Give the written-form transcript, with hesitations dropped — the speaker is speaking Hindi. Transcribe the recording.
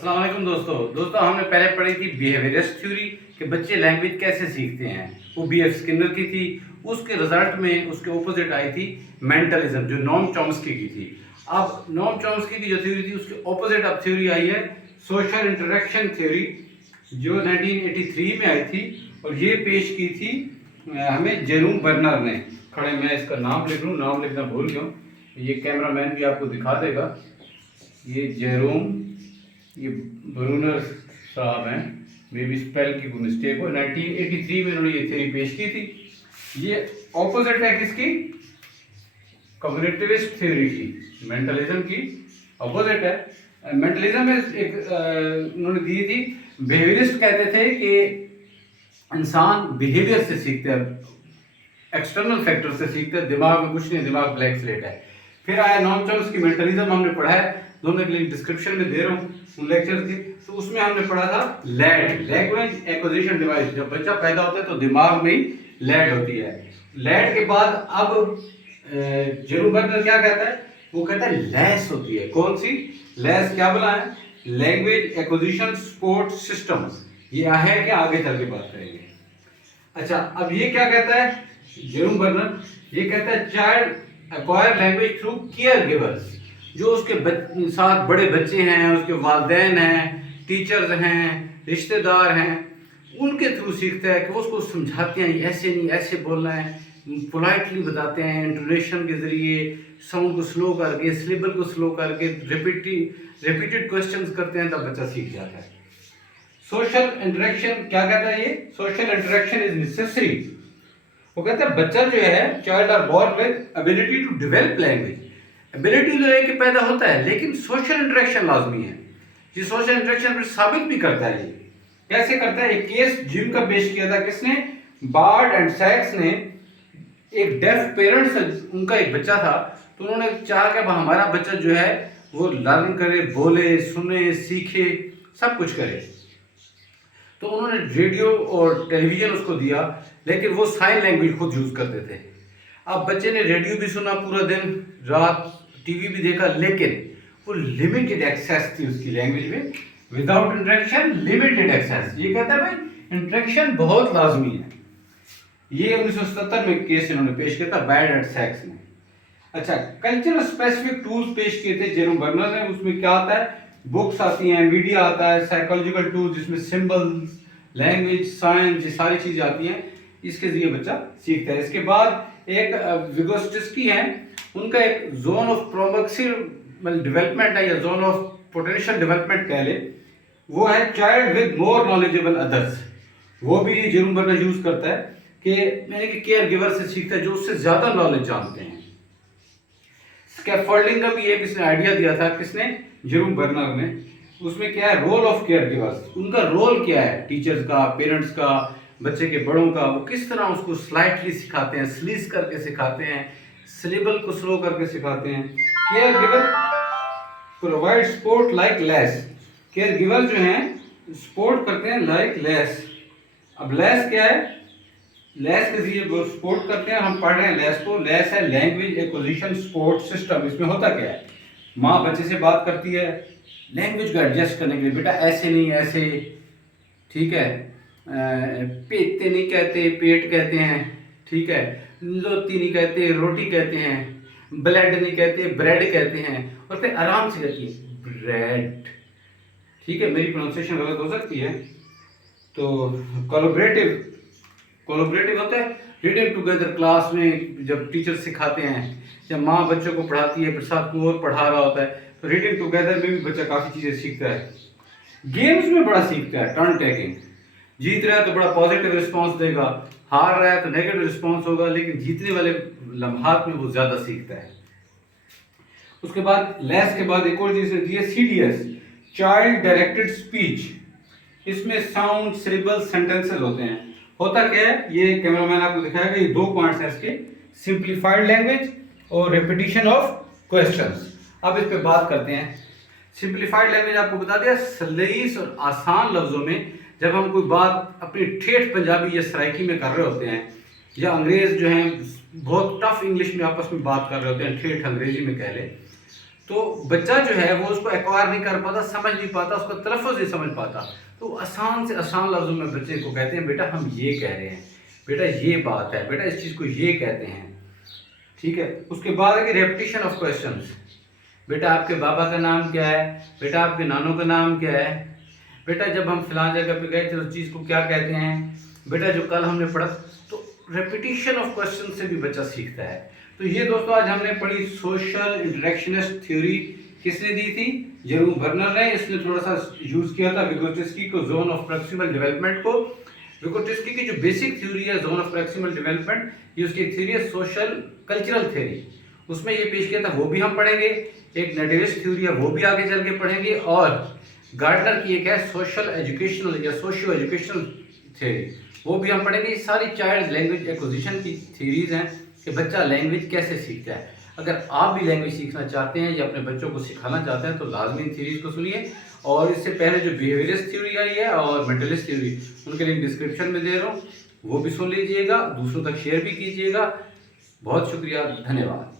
अस्सलाम वालेकुम दोस्तों हमने पहले पढ़ी थी बिहेवियरिस्ट थ्योरी कि बच्चे लैंग्वेज कैसे सीखते हैं। वो B.F. स्किनर की थी। उसके रिजल्ट में उसके ऑपोजिट आई थी मेंटलिज्म, जो नॉम चॉम्स्की की थी। अब नॉम चॉम्स्की की जो थ्योरी थी उसके ऑपोजिट अब थ्योरी आई है सोशल इंटरेक्शन थ्योरी, जो 1983 में आई थी और ये पेश की थी हमें जेरोम बर्नर ने। खड़े मैं इसका नाम लिख लूँ, नाम लिखना भूल गया हूँ, ये कैमरामैन भी आपको दिखा देगा। ये जेरोम, ये ब्रूनर साहब हैं, मे बी स्पेल की कोई मिस्टेक हो। 1983 में उन्होंने ये थ्योरी पेश की थी। ये ऑपोजिट है किसकी? कॉग्निटिविस्ट थ्योरी की, मेंटलिज्म की ऑपोजिट है। मेंटलिज्म में एक उन्होंने दी थी, बिहेवियरिस्ट कहते थे कि इंसान बिहेवियर से सीखते हैं, एक्सटर्नल फैक्टर से सीखते हैं, दिमाग में कुछ नहीं, दिमाग ब्लैंक स्लेट है। फिर आया नॉम चॉम्स्की मेंटलिज्म, हमने पढ़ा है, दोनों के लिए डिस्क्रिप्शन में दे रहा हूँ उन लेक्चर की। तो उसमें हमने पढ़ा था लैड, लैंग्वेज एक्विजिशन डिवाइस। जब बच्चा पैदा होता है तो दिमाग में ही लैड होती है। लैड के बाद अब जेरोम बर्नर क्या कहता है? वो कहता है लैस होती है। कौन सी लैस? क्या बोला है? Language acquisition support system. ये है क्या, आगे चल के बात करेंगे। अच्छा, अब ये क्या कहता है जेरोम बर्नर? ये कहता है child acquire language through care givers. जो उसके साथ बड़े बच्चे हैं, उसके वालिदैन हैं, टीचर्स हैं, रिश्तेदार हैं, उनके थ्रू सीखता है कि वो उसको समझाते हैं ऐसे नहीं, ऐसे बोलना है, पोलाइटली बताते हैं, इंटोनेशन के ज़रिए, साउंड को स्लो करके, सिलेबल को स्लो करके, रिपीटेड क्वेश्चंस करते हैं, तब बच्चा सीख जाता है। सोशल इंटरेक्शन क्या कहता है ये? Social interaction is necessary. वो कहता है बच्चा जो है, child are born with ability to develop language. Ability तो लेके पैदा होता है, लेकिन सोशल इंटरेक्शन लाजमी है। ये सोशल इंटरेक्शन फिर साबित भी करता है। ये कैसे करता है? एक केस जिम का पेश किया था किसने? बार्ड एंड सैक्स ने। एक डेफ पेरेंट्स, उनका एक बच्चा था, तो उन्होंने चाहा कि हमारा बच्चा जो है वो लर्न करे, बोले, सुने, सीखे, सब कुछ करे। तो उन्होंने रेडियो और टेलीविजन उसको दिया, लेकिन वो साइन लैंग्वेज खुद यूज करते थे। अब बच्चे ने रेडियो भी सुना पूरा दिन रात, टीवी भी देखा, लेकिन वो लिमिटेड एक्सेस थी उसकी लैंग्वेज में। Without interaction limited access. ये कहता है भाई इंटरेक्शन बहुत लाजमी है। ये 1970 में केस इन्होंने पेश किया था बार्ड एंड सैक्स ने। अच्छा, कल्चरल स्पेसिफिक टूल्स पेश किए थे जेरोम बर्नर ने। उसमें क्या आता है? बुक्स आती हैं, मीडिया आता है, साइकोलॉजिकल टूल्स जिसमें सिंबल्स, लैंग्वेज, साइंस, ये सारी चीजें आती हैं। इसके जरिए बच्चा सीखता है। इसके बाद एक विगोस्टिस्की है, उनका एक जोन ऑफ प्रोमक्सिल डेवलपमेंट है, या जोन ऑफ पोटेंशियल डेवलपमेंट कह ले, वो है child with more knowledgeable others. वो भी जेरोम बर्नर यूज करता है कि यानी कि केयर गिवर से सीखता है जो उससे ज्यादा नॉलेज जानते हैं। स्कैफोल्डिंग का भी एक इसने आइडिया दिया था, किसने? जेरोम बर्नर ने। उसमें क्या है? Role of care givers. उनका रोल क्या है? टीचर्स का, पेरेंट्स का, बच्चे के बड़ों का। वो किस तरह उसको स्लाइटली सिखाते हैं, स्लीज करके सिखाते हैं, सिलेबल को स्लो करके सिखाते हैं। Care giver provide support like less. Care giver जो हैं सपोर्ट करते हैं लाइक लेस। अब लेस क्या है? लेस के जरिए वो सपोर्ट करते हैं। हम पढ़ रहे हैं लेस को। लेस है लैंग्वेज एक्विजिशन सपोर्ट सिस्टम। इसमें होता क्या है? माँ बच्चे से बात करती है लैंग्वेज को एडजस्ट करने के लिए, बेटा ऐसे नहीं, ऐसे, ठीक है, पेटते नहीं कहते, पेट कहते हैं, ठीक है, रोटी नहीं कहते, रोटी कहते हैं, ब्लेड नहीं कहते, ब्रेड कहते हैं, और फिर आराम से कहती है ब्रेड। ठीक है, मेरी प्रोनाउंसिएशन गलत हो सकती है। तो कोलैबोरेटिव होता है रीडिंग टुगेदर। क्लास में जब टीचर सिखाते हैं, जब माँ बच्चों को पढ़ाती है, फिर साथ कोई और पढ़ा रहा होता है, तो रीडिंग टुगेदर में भी बच्चा काफ़ी चीज़ें सीखता है। गेम्स में बड़ा सीखता है, टर्न टेकिंग। जीत रहा है तो बड़ा पॉजिटिव रिस्पॉन्स देगा, हार रहा है तो नेगेटिव रिस्पॉन्स होगा, लेकिन जीतने वाले लम्हात में वो ज़्यादा सीखता है। उसके बाद लेस के बाद एक और चीज़ दी है CDS, चाइल्ड डायरेक्टेड स्पीच। इसमें साउंड, सिलेबल, सेंटेंसेस होते हैं। होता क्या है? ये कैमरामैन आपको दिखाएगा, ये 2 पॉइंट्स हैं इसके, सिंप्लीफाइड लैंग्वेज और रिपीटिशन ऑफ क्वेश्चंस। अब इस पे बात करते हैं। सिंप्लीफाइड लैंग्वेज आपको बता दिया, सलीस और आसान लफ्जों में जब हम कोई बात अपनी ठेठ पंजाबी या सराइकी में कर रहे होते हैं, या अंग्रेज जो हैं बहुत टफ इंग्लिश में आपस में बात कर रहे होते हैं, ठेठ अंग्रेजी में कह ले, तो बच्चा जो है वो उसको एक्वायर नहीं कर पाता, समझ नहीं पाता, उसको तलफ़्फ़ुज़ नहीं समझ पाता। तो आसान से आसान लफ्ज़ों में बच्चे को कहते हैं बेटा हम ये कह रहे हैं, बेटा ये बात है, बेटा इस चीज़ को ये कहते हैं, ठीक है। उसके बाद है कि रेपिटेशन ऑफ क्वेश्चंस, बेटा आपके बाबा का नाम क्या है, बेटा आपके नानों का नाम क्या है, बेटा जब हम फलां जगह पे गए थे उस चीज़ को क्या कहते हैं, बेटा जो कल हमने पढ़ा। तो रेपिटेशन ऑफ क्वेश्चन से भी बच्चा सीखता है। तो ये दोस्तों आज हमने पढ़ी सोशल इंटरेक्शनिस्ट थ्योरी। किसने दी थी? जेरोम बर्नर ने। इसने थोड़ा सा यूज किया था विगोट्स्की को, जोन ऑफ प्रॉक्सिमल डेवलपमेंट को। विगोट्स्की की जो बेसिक थ्योरी है जोन ऑफ प्रॉक्सिमल डेवलपमेंट, ये उसकी थ्योरी है सोशल कल्चरल थ्योरी, उसमें ये पेश किया था, वो भी हम पढ़ेंगे। एक नेटिविस्ट थ्योरी है वो भी आगे चल के पढ़ेंगे, और गार्डनर की एक है सोशल एजुकेशनल या सोशियो एजुकेशनल थ्योरी, वो भी हम पढ़ेंगे। ये सारी चाइल्ड लैंग्वेज एक्विजिशन की थ्योरीज हैं कि बच्चा लैंग्वेज कैसे सीखता है। अगर आप भी लैंग्वेज सीखना चाहते हैं या अपने बच्चों को सिखाना चाहते हैं तो लाजमी इन थ्योरीज को सुनिए। और इससे पहले जो बिहेवियरिस्ट थ्योरी आई है और मेंटलिस्ट थ्योरी, उनके लिंक डिस्क्रिप्शन में दे रहा हूँ, वो भी सुन लीजिएगा, दूसरों तक शेयर भी कीजिएगा। बहुत शुक्रिया, धन्यवाद।